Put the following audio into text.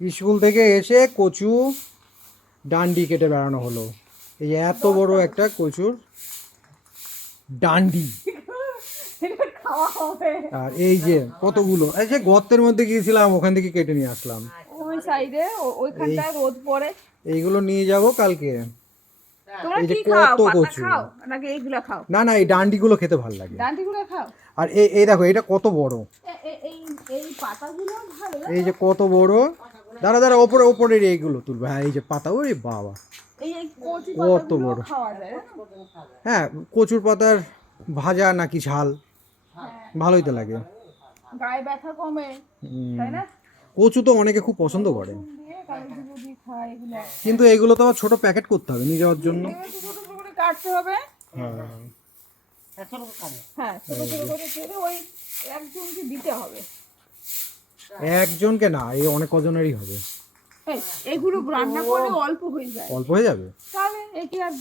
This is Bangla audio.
স্কুল থেকে এসে কচু ডান্ডি কেটে বেড়ানো হলো। এই এত বড় একটা কচুর ডান্ডি। খাওয়া হবে আর এই যে কতগুলো, এই যে গর্তের মধ্যে গিয়েছিলাম ওখান থেকে কেটে নিয়ে আসলাম। ওই সাইডে ওইখানটায় রোদ পড়ে। এইগুলো নিয়ে যাব কালকে। তোমরা এই যে কি খাও, কত পাতা কচু। খাও নাকি এইগুলা খাও? না না, এই ডান্ডিগুলো খেতে ভালো লাগে। ডান্ডিগুলো খাও। আর এই দেখো এটা কত বড়, এই এই পাতাগুলো ভালো। এই যে কত বড়। দাঁড়া দাঁড়া, ওপরে ওপরে এইগুলো তুলবে। হ্যাঁ এই যে পাতা, ওরে বাবা এই এই কচি কত পাতাগুলো বড়। খাওয়া যায়। হ্যাঁ, কচুর পাতার ভাজা নাকি ঝাল ভালোই তো লাগে। গায়ে ব্যথা কমে, তাই না? কচু তো অনেকে খুব পছন্দ করে, দিয়ে কালো জিরে দিয়ে খায় এগুলো। কিন্তু এগুলো তো আবার ছোট প্যাকেট করতে হবে নিয়ে যাওয়ার জন্য। এগুলো ছোট ছোট করে কাটতে হবে। হ্যাঁ হ্যাঁ, ছোট ছোট করে কেটে ওই একজনকে দিতে হবে। একজনকে না, এই অনেক কজনেরই হবে। এই এগুলো রান্না করে অল্প হয়ে যায়। অল্প হয়ে যাবে। তাহলে একে আর